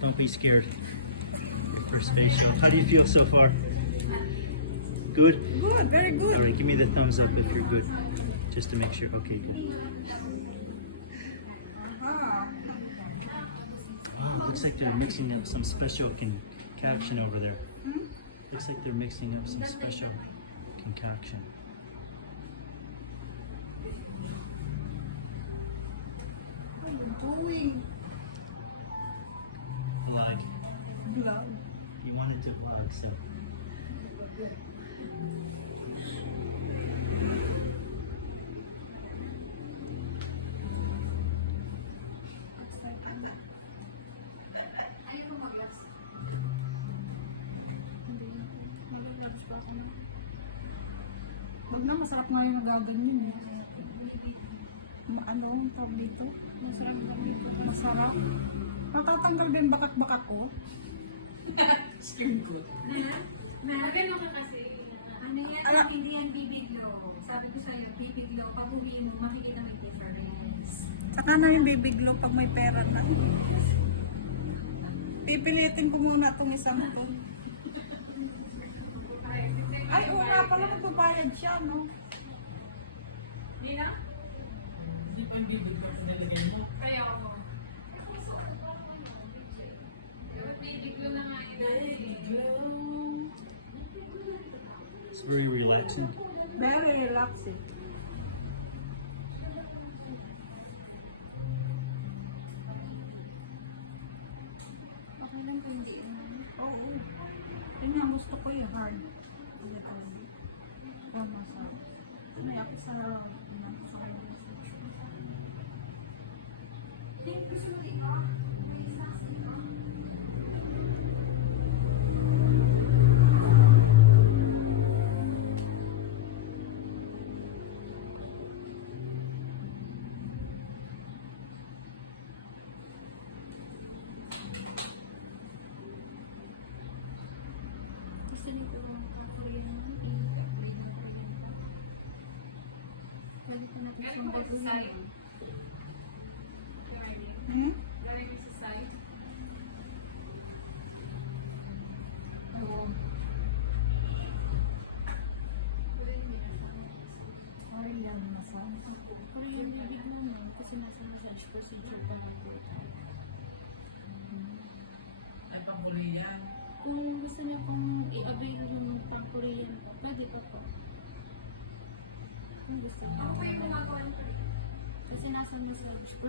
Don't be scared. First facial. How do you feel so far? Good? Good, very good. Alright, give me the thumbs up if you're good. Just to make sure. Okay, good. Ah, Wow, looks like they're mixing up some special concoction over there. Looks like they're mixing up some special concoction. what are you doing? Vlog. Vlog. He wanted to vlog, so. Wag na, masarap nga yung nagaganyan eh. Ano ang tawag dito? Masarap dito. Masarap. Natatanggal ba yung bakak-bakak ko? Skin ko. Nagano ka kasi. Ano yan? Ala. Hindi yan bibiglo. Sabi ko sa'yo, bibiglo. Pag uwi mo, makikita may difference. Saka na yung bibiglo pag may pera na. Pipilitin ko muna itong isang to. Ay, oo nga pala, magbabayad siya, no? Hindi na? Kaya ako. Dapat bibiglo na nga yun. It's very relaxing. Very relaxing. Okay lang kung hindi. Oo. Yun nga, gusto ko yung hard. Hindi talaga. Tama sa... Ano ako sa... sa hard. Gusto niyo ko makakaroon ng Pwede ko natin sumbaguhin. Hmm? Galing mo sa side. Oo. Ay, yan masama. Pero yung bibiglo mo, kasi nasa massage procedure pa natin. Kung gusto niyo pang i-avail yung pang-Korean, pwede pa po. Kung gusto niyo. Kasi nasa massage